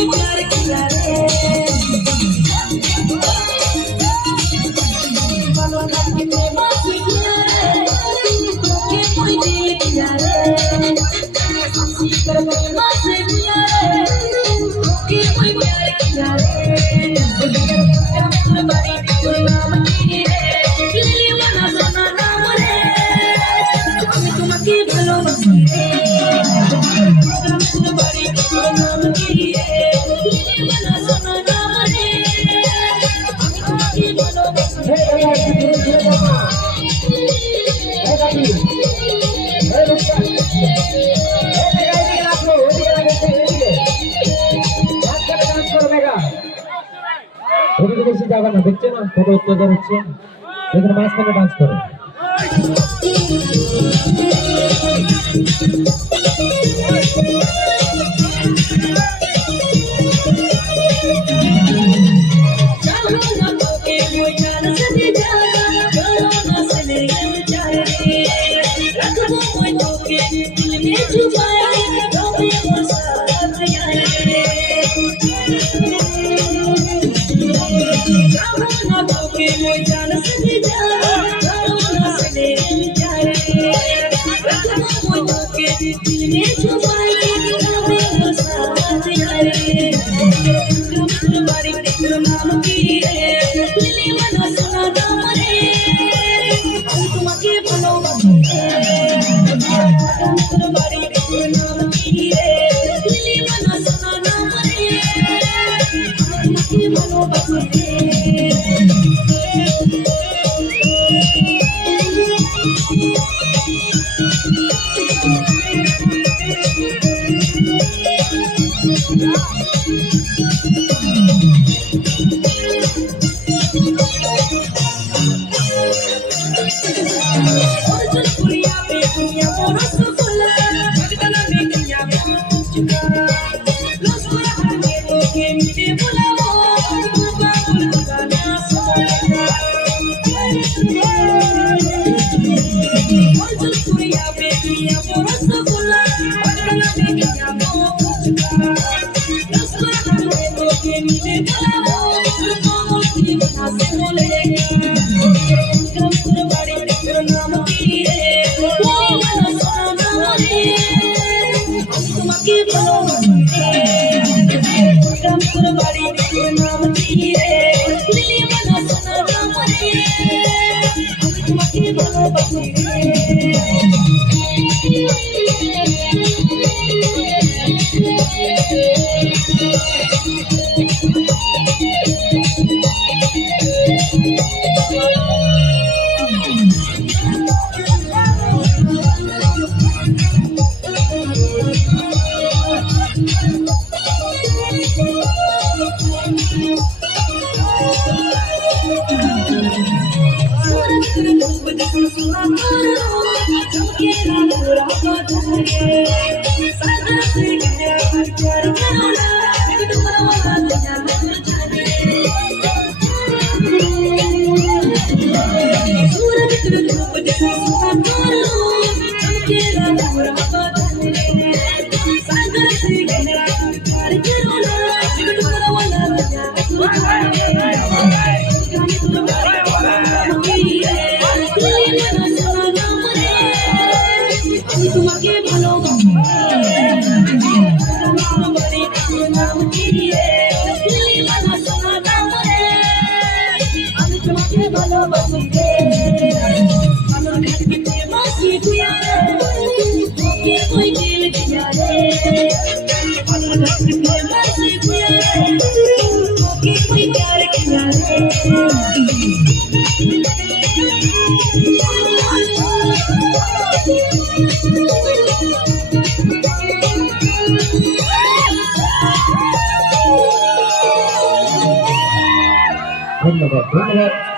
कोई प्यार किया रे बालों का कितने बात किया रे के कोई दिल किया रे हंसी कर कोई बात किया रे के कोई प्यार किया रे बड़ी नाम की रे लिली बना सोना नाम रे আমি তোমাকে ভালোবাসি রে बड़ी नाम की रे लिली बना सोना नाम रे আমি তোমাকে ভালোবাসি রে ওদিকে বেশি যাবে না দেখছো না কত অত্যাচার হচ্ছে এখানে মাঝখানে ডান্স করো ধন্যবাদ ধন্যবাদ।